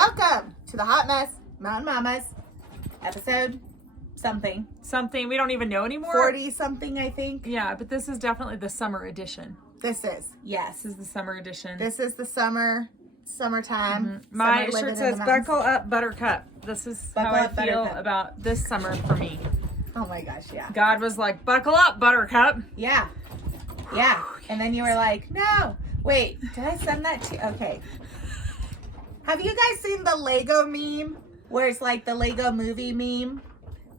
Welcome to the Hot Mess Mountain Mamas episode something. We don't even know anymore. 40 something, I think. Yeah, but this is definitely the summer edition. This is, yes. This is the summer edition. This is the summertime. Mm-hmm. My shirt says, "Buckle up, Buttercup." This is how I feel about this summer for me. Oh my gosh, yeah. God was like, "Buckle up, Buttercup." Yeah. Yeah. And then you were like, no. Wait, did I send that to you? Okay. Have you guys seen the Lego meme? Where it's like the Lego movie meme?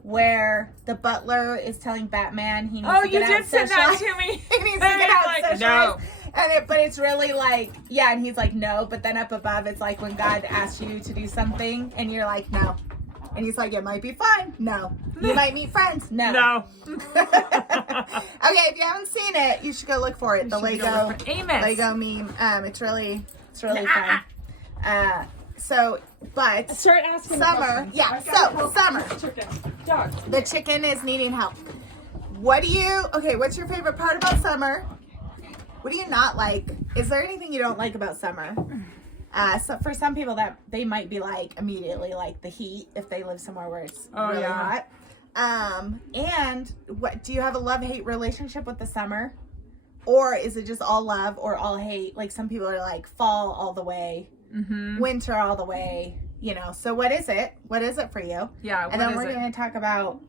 Where the butler is telling Batman he needs to get out. Oh, you did send that to me. He needs to get out like, socialized. no. But it's really like, yeah, and he's like, no. But then up above, it's like when God asks you to do something and you're like, no. And he's like, it might be fun. No. You might meet friends. No. No. Okay, if you haven't seen it, you should go look for it. The Lego meme. It's really fun. But start asking summer. Yeah. So summer. Chicken. Dog. The chicken is needing help. What's your favorite part about summer? What do you not like? Is there anything you don't like about summer? So for some people that they might be like immediately like the heat if they live somewhere where it's really hot. And what do you have a love-hate relationship with the summer? Or is it just all love or all hate? Like some people are like fall all the way, winter all the way, So what is it? What is it for you? Yeah. And then we're going to talk about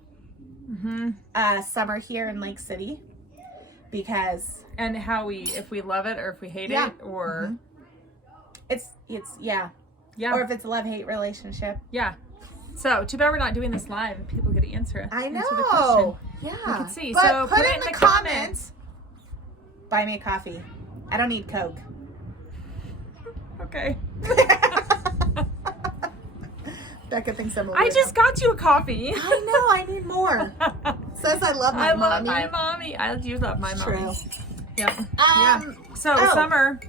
summer here in Lake City and how if we love it or if we hate it or it's or if it's a love-hate relationship. Yeah. So, too bad we're not doing this live and people get to answer. I know. Answer the question. Yeah. We can see. But so, put it in the comments. Buy me a coffee. I don't need Coke. Okay. Becca thinks I'm a weirdo. I just got you a coffee. I know. I need more. Says I love my mommy. I love my mommy. I do love my mommy. True. Yep. So, summer.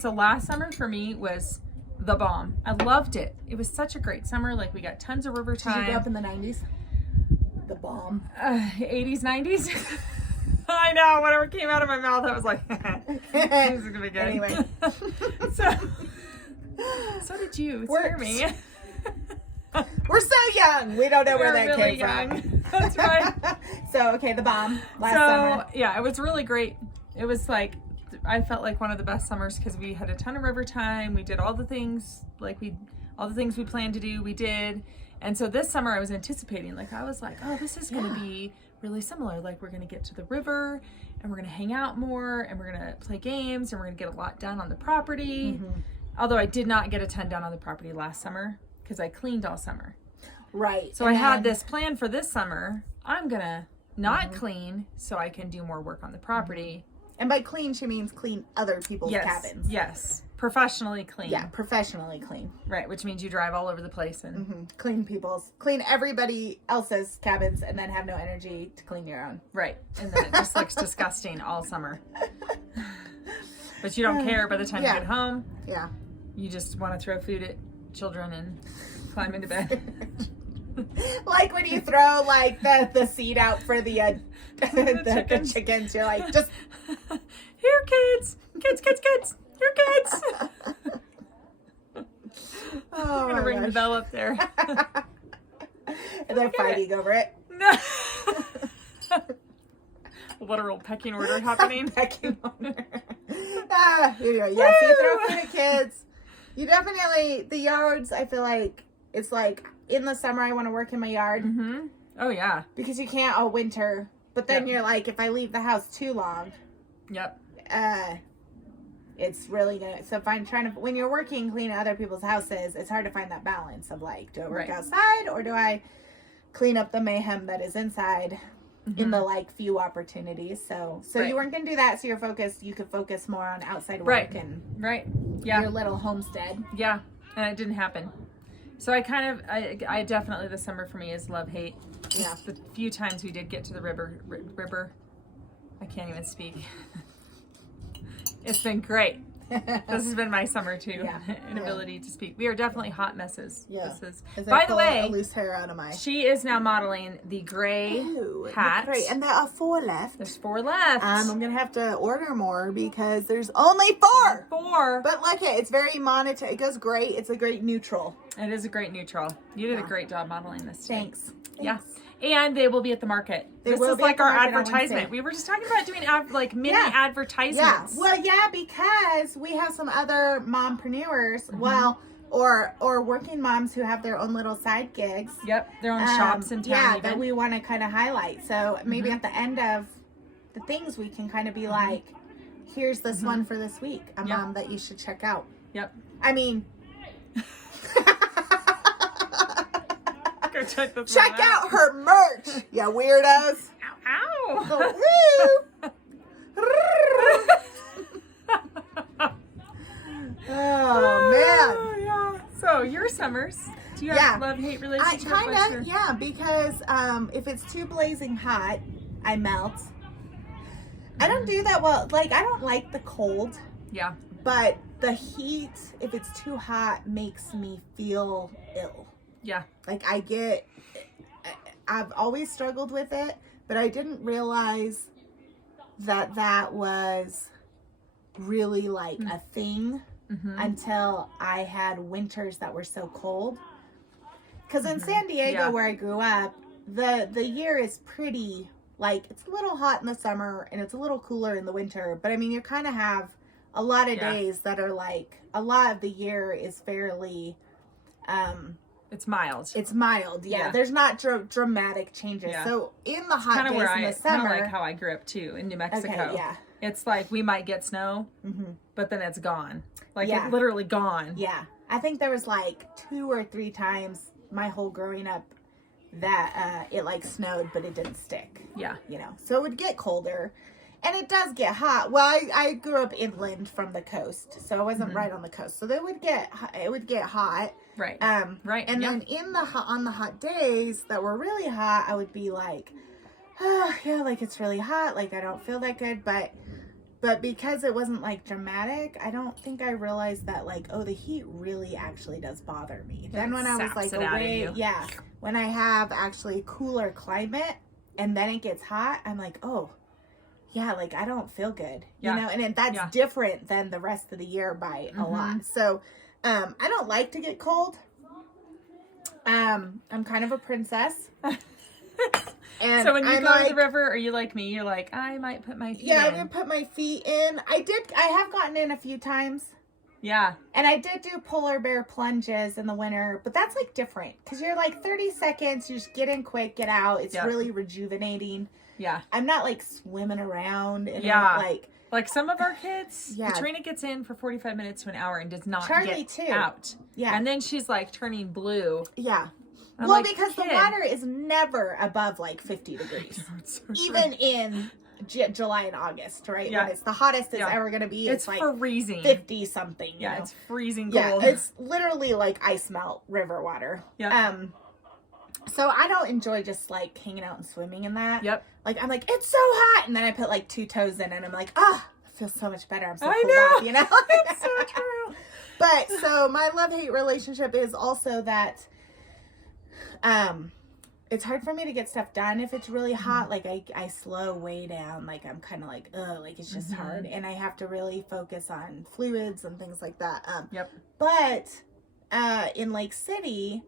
So last summer for me was the bomb. I loved it. It was such a great summer. Like we got tons of river time. Did you grow up in the 90s? The bomb. 80s, 90s. I know. Whatever came out of my mouth, I was like, this is gonna be good. Anyway. So did you. Scare me. We're so young. We don't know where that really came young. from. That's right. So, the bomb last summer. Yeah, it was really great. It was like, I felt like one of the best summers because we had a ton of river time. We did all the things all the things we planned to do, we did. And so this summer I was anticipating, I was like, oh, this is going to be really similar. Like we're going to get to the river and we're going to hang out more and we're going to play games and we're going to get a lot done on the property. Although I did not get a ton done on the property last summer because I cleaned all summer. Right. So I had this plan for this summer. I'm going to not clean so I can do more work on the property. And by clean, she means clean other people's cabins. Yes. Professionally clean. Yeah, professionally clean. Right, which means you drive all over the place and clean everybody else's cabins and then have no energy to clean your own. Right. And then it just looks disgusting all summer. But you don't care by the time you get home. Yeah. You just want to throw food at children and climb into bed. Like when you throw the seed out for the chickens, you're like, just here, kids, here, kids. Oh, I'm gonna ring the bell up there. And they're fighting over it. No. Literal pecking order happening. Pecking order. Yes, you throw food at kids. You definitely, the yards, I feel like it's like in the summer I want to work in my yard. Oh yeah. Because you can't all winter. But then you're like, if I leave the house too long. Yep. It's really good. So if I'm when you're working cleaning other people's houses, it's hard to find that balance of do I work outside or do I clean up the mayhem that is inside in the few opportunities. So you weren't going to do that. So you could focus more on outside work and your little homestead. Yeah. And it didn't happen. So I definitely, the summer for me is love-hate. Yeah. The few times we did get to the river, I can't even speak. It's been great. This has been my summer too. Yeah. Inability to speak. We are definitely hot messes. Yeah. This is, As by I the pull way, a loose hair out of my. she is now modeling the gray hat. Great. And there are 4 left. There's 4 left. I'm gonna have to order more because there's only 4. 4. But look it, it's very monotone. It goes great. It's a great neutral. It is a great neutral. You did a great job modeling this today. Thanks. Yeah. And they will be at the market. This will is be like at the our market on advertisement. Wednesday. We were just talking about doing mini Yeah. advertisements. Well, yeah, because we have some other mompreneurs, well, or working moms who have their own little side gigs. Yep, their own shops in town. Yeah, even. that we want to kind of highlight. So maybe at the end of the things, we can kind of be like, here's this one for this week, a mom that you should check out. Yep. I mean, Go check this check one out her merch, you weirdos. Ow. Woo! Oh man. Oh, yeah. So your summers. Do you have love-hate I relationship? kind of, yeah, because if it's too blazing hot, I melt. I don't do that well. Like, I don't like the cold, Yeah. but the heat, if it's too hot, makes me feel ill. Yeah. Like, I've always struggled with it, but I didn't realize that that was really like a thing until I had winters that were so cold. Because in San Diego, where I grew up, the year is pretty, like, it's a little hot in the summer and it's a little cooler in the winter. But I mean, you kind of have a lot of days that are like, a lot of the year is fairly, it's mild. it's mild. Yeah. There's not dramatic changes. Yeah. So in the hot Kind of days where in the I kind summer. of like how I grew up too in New Mexico. Okay, yeah. It's like we might get snow, but then it's gone. Like Yeah. it's literally gone. Yeah. I think there was like 2 or 3 times my whole growing up that it like snowed, but it didn't stick. Yeah. You know, so it would get colder and it does get hot. Well, I grew up inland from the coast, so I wasn't right on the coast. So it would get hot. Right. Right. And then on the hot days that were really hot, I would be like, oh, yeah, like it's really hot. Like I don't feel that good, but because it wasn't like dramatic, I don't think I realized that like, oh, the heat really actually does bother me. Then when I was like away, when I have actually cooler climate and then it gets hot, I'm like, oh, yeah, like I don't feel good, you know, and that's different than the rest of the year by a lot. So, I don't like to get cold. I'm kind of a princess. And so when you I'm go like, to the river, are you like me? You're like, I might put my feet in. I'm gonna put my feet in. I have gotten in a few times. Yeah. And I did do polar bear plunges in the winter, but that's like different because you're like 30 seconds, you just get in quick, get out. It's really rejuvenating. Yeah. I'm not like swimming around and like some of our kids, Yeah. Katrina gets in for 45 minutes to an hour and does not Charlie get too. out. Yeah. And then she's like turning blue. Yeah. I'm Well, like, because the "Kid." water is never above like 50 degrees, It's so even in July and August, right? Yeah. When it's the hottest it's ever going to be. It's like freezing. 50 something. Yeah, you know? it's freezing Yeah, cold. it's literally like ice melt river water. Yeah. So I don't enjoy just like hanging out and swimming in that. Yep. Like I'm like, it's so hot, and then I put like 2 toes in, and I'm like, ah, it feels so much better. I'm so cooled off, you know. It's so true. But so my love-hate relationship is also that, it's hard for me to get stuff done if it's really hot. Like I slow way down. Like I'm kind of like, ugh, like it's just hard, and I have to really focus on fluids and things like that. But in Lake City,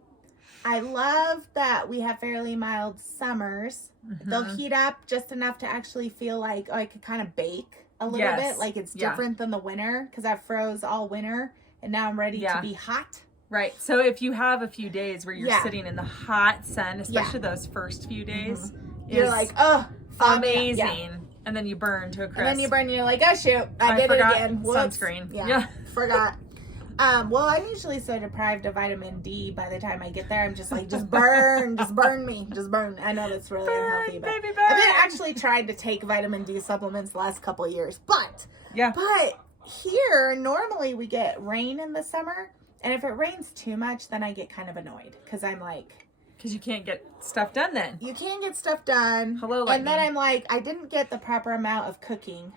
I love that we have fairly mild summers. They'll heat up just enough to actually feel like, oh, I could kind of bake a little bit. Like it's different than the winter because I froze all winter and now I'm ready to be hot. Right. So if you have a few days where you're sitting in the hot sun, especially those first few days, You're like, oh, amazing. And then you burn to a crisp. And then you burn, you're like, oh shoot, I did it again. Whoops. Sunscreen. Yeah. Forgot. Well, I'm usually so deprived of vitamin D by the time I get there. I'm just like, just burn me, just burn. I know that's really unhealthy, but baby, I've been actually trying to take vitamin D supplements the last couple of years. But here, normally we get rain in the summer. And if it rains too much, then I get kind of annoyed because I'm like, because you can't get stuff done then. you can't get stuff done. Hello, and then I'm like, I didn't get the proper amount of cooking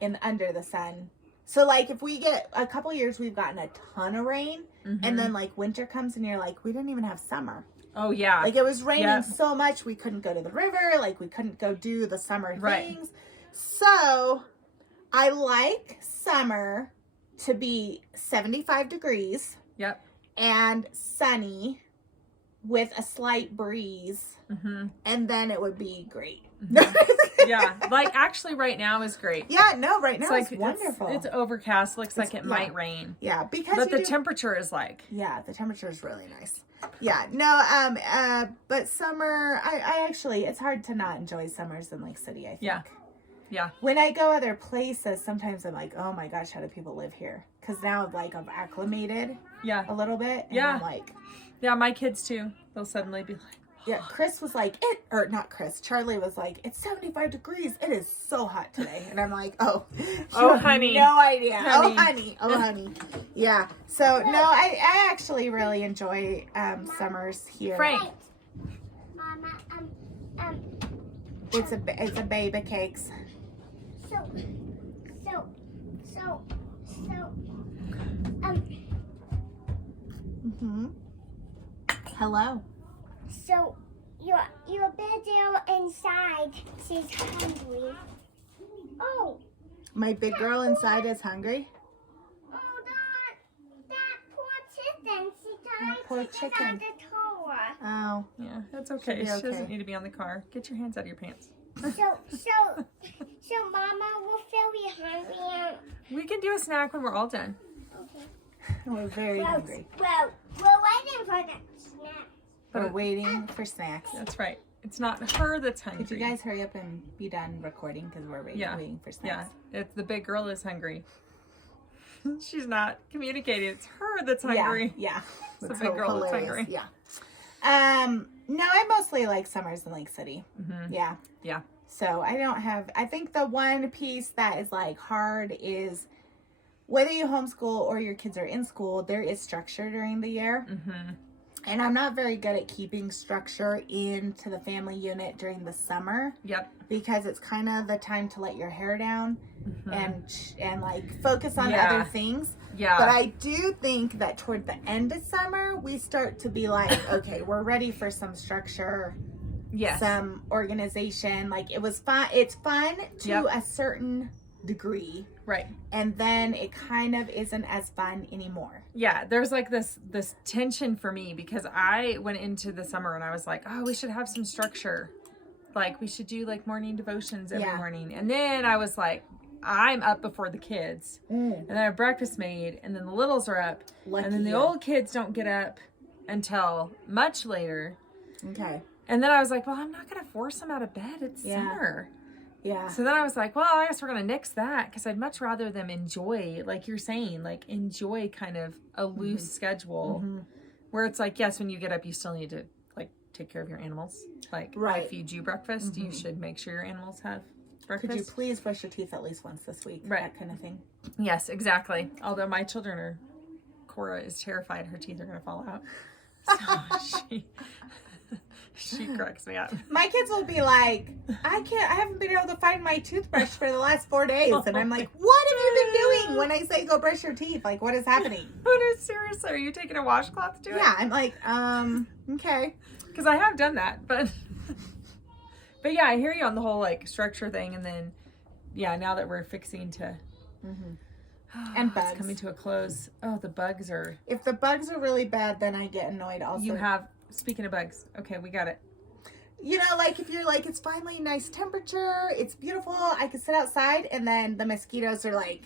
in under the sun So, like, if we get a couple years, we've gotten a ton of rain, and then, like, winter comes, and you're like, we didn't even have summer. Oh, yeah. Like, it was raining so much, we couldn't go to the river. Like, we couldn't go do the summer things. So, I like summer to be 75 degrees. Yep. And sunny with a slight breeze. And then it would be great. Yeah, like actually right now is great. Yeah, no, right now it's it's wonderful. It's overcast. Looks like it might rain. Yeah, because but the temperature is like. Yeah, the temperature is really nice. Yeah, no, but summer, I actually, it's hard to not enjoy summers in Lake City, I think. Yeah. Yeah. When I go other places, sometimes I'm like, oh my gosh, how do people live here? Because now, like, I'm acclimated. Yeah. A little bit. And I'm like. Yeah, my kids too. They'll suddenly be like. Yeah, Chris was like, not Chris, Charlie was like, it's 75 degrees. It is so hot today. And I'm like, oh, honey. No idea. Honey. Oh, honey. Yeah. So, no, I actually really enjoy summers here. Frank. Mama, It's a baby cakes. Hello. So your big girl inside, she's hungry. Oh. My big girl inside is hungry. Oh, that poor chicken. She died. Poor She chicken. got the tower. Oh. Yeah, that's okay. Should be She doesn't okay. need to be on the car. Get your hands out of your pants. So Mama will feel we hungry. We can do a snack when we're all done. Okay. We're very hungry. Well, we're waiting for the snack. We're waiting for snacks. That's right. It's not her that's hungry. Could you guys hurry up and be done recording because we're waiting for snacks? Yeah, it's the big girl is hungry. She's not communicating. It's her that's hungry. Yeah. It's the big girl that's hungry. Yeah. No, I mostly like summers in Lake City. Yeah. Yeah. So I think the one piece that is like hard is whether you homeschool or your kids are in school, there is structure during the year. And I'm not very good at keeping structure into the family unit during the summer. Yep. Because it's kind of the time to let your hair down and like focus on other things. Yeah. But I do think that toward the end of summer, we start to be like, okay, we're ready for some structure. Yes. Some organization. Like it was fun. It's fun to a certain degree. Right. And then it kind of isn't as fun anymore. Yeah, there's like this tension for me because I went into the summer and I was like, oh, we should have some structure. Like we should do like morning devotions every morning. And then I was like, I'm up before the kids. And then I have breakfast made and then the littles are up. And then the old kids don't get up until much later. Okay. And then I was like, well, I'm not going to force them out of bed. It's summer. Yeah. So then I was like, well, I guess we're going to nix that because I'd much rather them enjoy, like you're saying, like enjoy kind of a loose schedule where it's like, yes, when you get up, you still need to like take care of your animals. Like I feed you breakfast. You should make sure your animals have breakfast. Could you please brush your teeth at least once this week? Right. That kind of thing. Yes, exactly. Although my children are, Cora is terrified her teeth are going to fall out. So she cracks me up. My kids will be like, I haven't been able to find my toothbrush for the last 4 days. And I'm like, what have you been doing when I say go brush your teeth? Like, what is happening? Seriously, are you taking a washcloth to do it? Yeah, I'm like, okay. Because I have done that, but yeah, I hear you on the whole like structure thing. And then, now that we're fixing to, and bugs. it's coming to a close. Oh, the bugs are. If the bugs are really bad, then I get annoyed also. Speaking of bugs, okay, we got it. You know, like if you're like, it's finally nice temperature, it's beautiful, I can sit outside, and then the mosquitoes are like,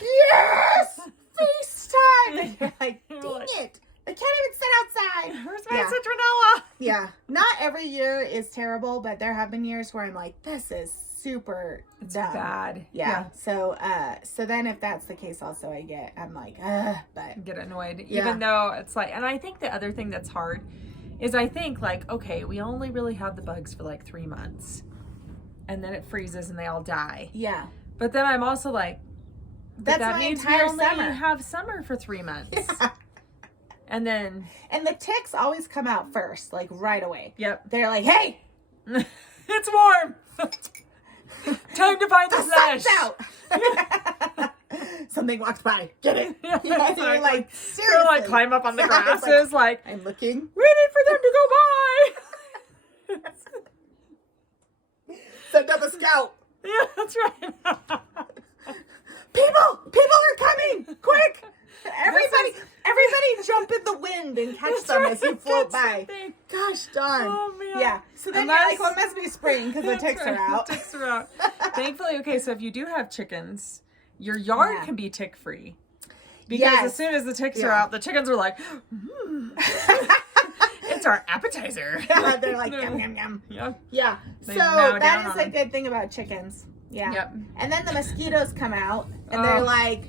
yes, FaceTime. And you're like, dang it, I can't even sit outside. Where's my citronella? Yeah, not every year is terrible, but there have been years where I'm like, this is super dumb. Bad. Yeah. So then if that's the case also I'm like, but get annoyed. Even though it's like, and I think the other thing that's hard is I think like, okay, we only really have the bugs for like 3 months and then it freezes and they all die. Yeah. But then I'm also like, that means we only have summer for 3 months. Yeah. And the ticks always come out first, like right away. Yep. They're like, hey, it's warm. Time to find the sun's out. Something walked by. Get it? Yeah, You're exactly. like, They'll seriously. like climb up on the Yeah, it's grasses, like, I'm looking. waiting for them to go by. Send up a scout. Yeah, that's right. People are coming! Quick! Everybody jump in the wind and catch That's them right, as you float that's by. the thing. Gosh darn. Oh, man. Yeah. So then Unless- you're like, well, it must be spring because the That's ticks are right, out. the ticks are out. Thankfully, okay, so if you do have chickens, your yard Yeah. can be tick free. Because Yes. as soon as the ticks are Yeah. out, the chickens are like, it's our appetizer. They're like, yum, yum, yum. Yep. Yeah. They So mow down that is on a them. good thing about chickens. Yeah. Yep. And then the mosquitoes come out and Oh. they're like,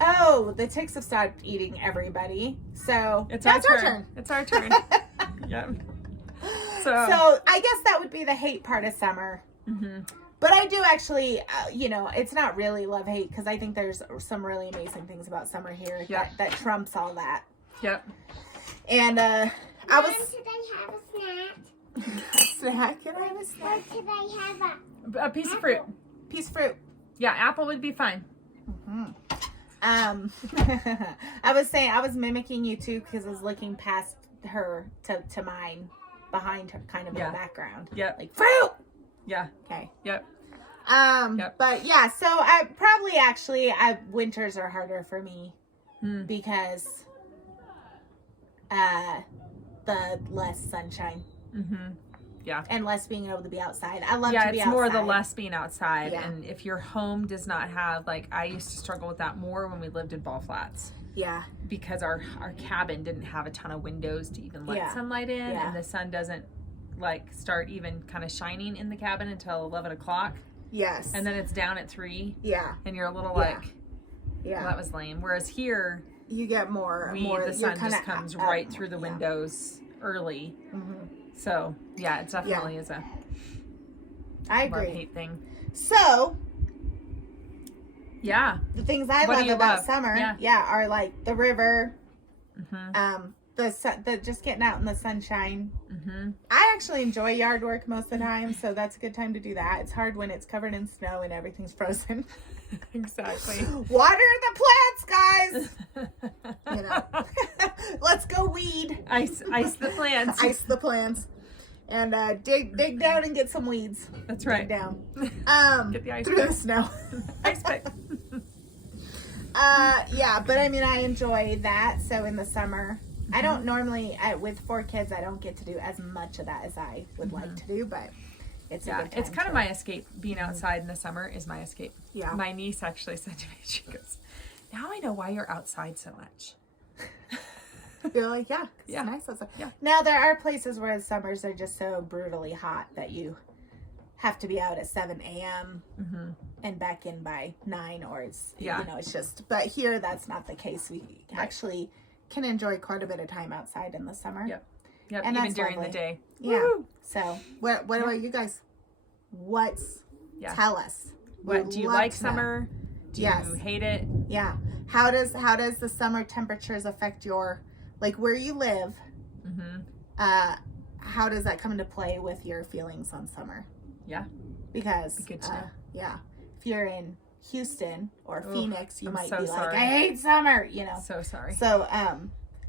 oh, the ticks have stopped eating everybody. So It's that's our our turn. turn. It's our turn. Yep. So I guess that would be the hate part of summer. Mhm. But I do actually, it's not really love-hate because I think there's some really amazing things about summer here Yeah. that trumps all that. Yep. And I Mom, was... should I have a snack? Snack? Can I have a snack? Or should I have a... A piece of fruit. Piece of fruit. Yeah, apple would be fine. I was mimicking you too because I was looking past her to mine behind her, kind of in Yeah. the background. Yep. Like, fruit! Yeah. Okay. Yep. Yep. But yeah, so I probably actually winters are harder for me because the less sunshine Mm-hmm. Yeah. and less being able to be outside. I love Yeah, to be it's outside. more the less being outside. Yeah. And if your home does not have, like, I used to struggle with that more when we lived in Ball Flats Yeah. because our cabin didn't have a ton of windows to even let Yeah. sunlight in. Yeah. And the sun doesn't, like, start even kind of shining in the cabin until 11 o'clock. Yes. And then it's down at 3. yeah. And you're a little Yeah. like, Yeah. well, that was lame. Whereas here, You get more. the you're sun kinda just comes out right more. through the Yeah. windows early. Mhm. So, yeah, it definitely is a I agree. love-hate thing. So Yeah. the things I What do love you about love? summer, Yeah. are like the river, Mm-hmm. the just getting out in the sunshine. Mm-hmm. I actually enjoy yard work most of the time, so that's a good time to do that. It's hard when it's covered in snow and everything's frozen. Exactly. Water the plants, guys. Let's go weed. Ice the plants. Ice the plants. And dig down and get some weeds. That's Dig right. down. Get the ice through pick. the snow. Ice pick. Yeah, but I mean, I enjoy that. So in the summer, I don't normally, with 4 kids, I don't get to do as much of that as I would like to do, but it's a Yeah, good time. it's kind of my escape. Being outside in the summer is my escape. Yeah. My niece actually said to me, she goes, now I know why you're outside so much. You're like, yeah, it's Yeah. nice outside. Yeah. Now, there are places where the summers are just so brutally hot that you have to be out at 7 a.m. Mm-hmm. and back in by 9, or it's, Yeah. it's just, but here that's not the case. We actually can enjoy quite a bit of time outside in the summer. Yep. Yep. And Even that's during lovely. the day. Yeah. Woo! So, what about you guys? Yeah. Tell us. What We'd do you love like to know. summer? Do Yes. you hate it? Yeah. How does the summer temperatures affect your, like, where you live? Mm-hmm. How does that come into play with your feelings on summer? Yeah. Because Be good to know. yeah, if you're in Houston or Oof, Phoenix, you I'm might so be sorry. like, I hate summer, So sorry. So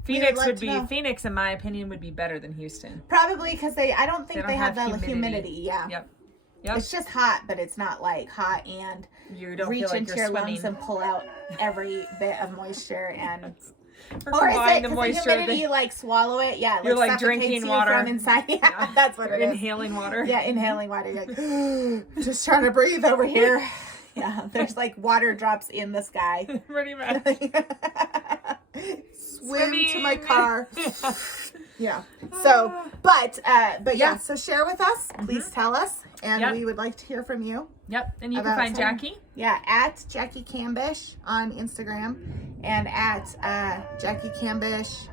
Phoenix love would to be know. Phoenix, in my opinion, would be better than Houston. probably because I don't think They they don't have have the humidity. humidity. Yeah. Yep. Yep. It's just hot, but it's not like hot and You don't reach feel like into you're your swimming. lungs and pull out every bit of moisture and. Or Or is combine it the because the moisture humidity, like, swallow it? Yeah, You're, like, suffocates drinking you water. from inside. Yeah, that's what You're it is. inhaling water. Yeah, inhaling water. You're like, just trying to breathe over here. Yeah, there's like water drops in the sky. Pretty much. Swim to my Swimming. car. Yeah. So, but yeah. So share with us. Please tell us, and Yep. we would like to hear from you. Yep. And you can About find summer. Jacqi. Yeah, at Jacqi Cambish on Instagram, and at Jacqi Cambish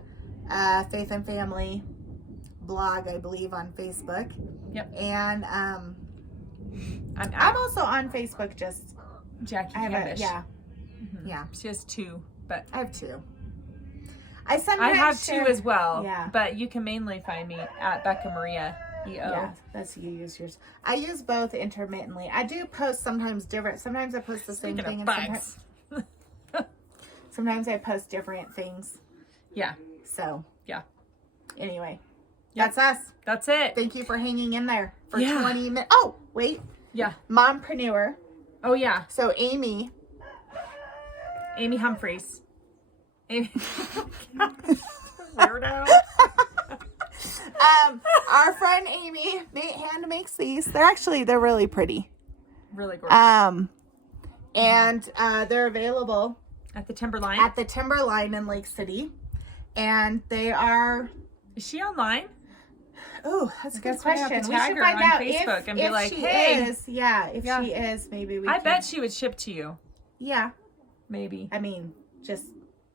Faith and Family blog, I believe, on Facebook. Yep. And I'm I'm also on Facebook. Just Jacqi I have Cambish. yeah, Mhm. yeah. She has 2, but I have 2. I sometimes have share, 2 as well. Yeah. But you can mainly find me at Becca Maria EO. Yeah, that's you use yours. I use both intermittently. I do post sometimes different. Sometimes I post the same Speaking thing, of and sometimes bugs. sometimes I post different things. Yeah. So, Yeah. Anyway, Yep. that's us. That's it. Thank you for hanging in there for Yeah. 20 minutes. Oh, wait. Yeah. Mompreneur. Oh, yeah. So, Amy. Amy Humphreys. Amy. Weirdo. Our friend Amy hand makes these. They're really pretty. Really gorgeous. And they're available At the Timberline. at the Timberline in Lake City. And they are, Is she online? oh, that's a good guess we're gonna have question. to We tag should her find on out Facebook if, and be if like, she hey. is. Yeah, if Yeah. she is, maybe we I can. bet she would ship to you. Yeah, Maybe. I mean, just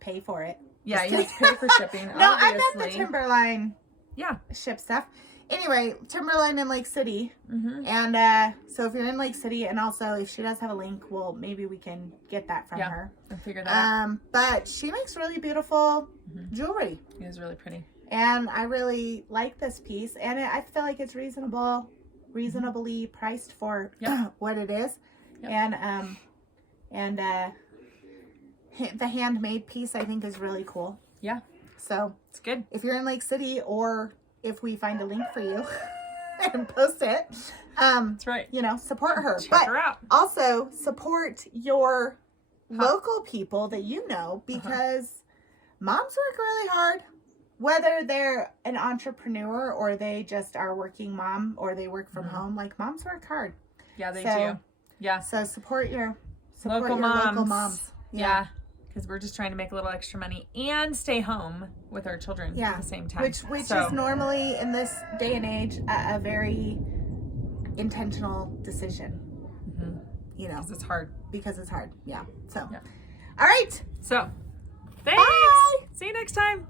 pay for it. Yeah, Just you have to pay for shipping. No, I bet the obviously. Timberline Yeah. ship stuff. Anyway, Timberline in Lake City. Mm-hmm. And so if you're in Lake City, and also if she does have a link, well, maybe we can get that from Yeah. her. And figure that out. But she makes really beautiful Mm-hmm. jewelry. It was really pretty. And I really like this piece. And I feel like it's reasonably priced for Yep. what it is. Yep. And the handmade piece I think is really cool. Yeah. So It's good. if you're in Lake City, or if we find a link for you and post it, That's right. support her. Check But her out. also support your local people that you know, because moms work really hard. Whether they're an entrepreneur or they just are working mom or they work from home, like moms work hard. Yeah, they So- do. Yeah. So support your Local local moms. moms. Yeah. Because we're just trying to make a little extra money and stay home with our children Yeah. at the same time. Which So, is normally in this day and age a very intentional decision. Mhm. Because it's hard. it's hard. Yeah. So, Yeah. all right. So, thanks. Bye. See you next time.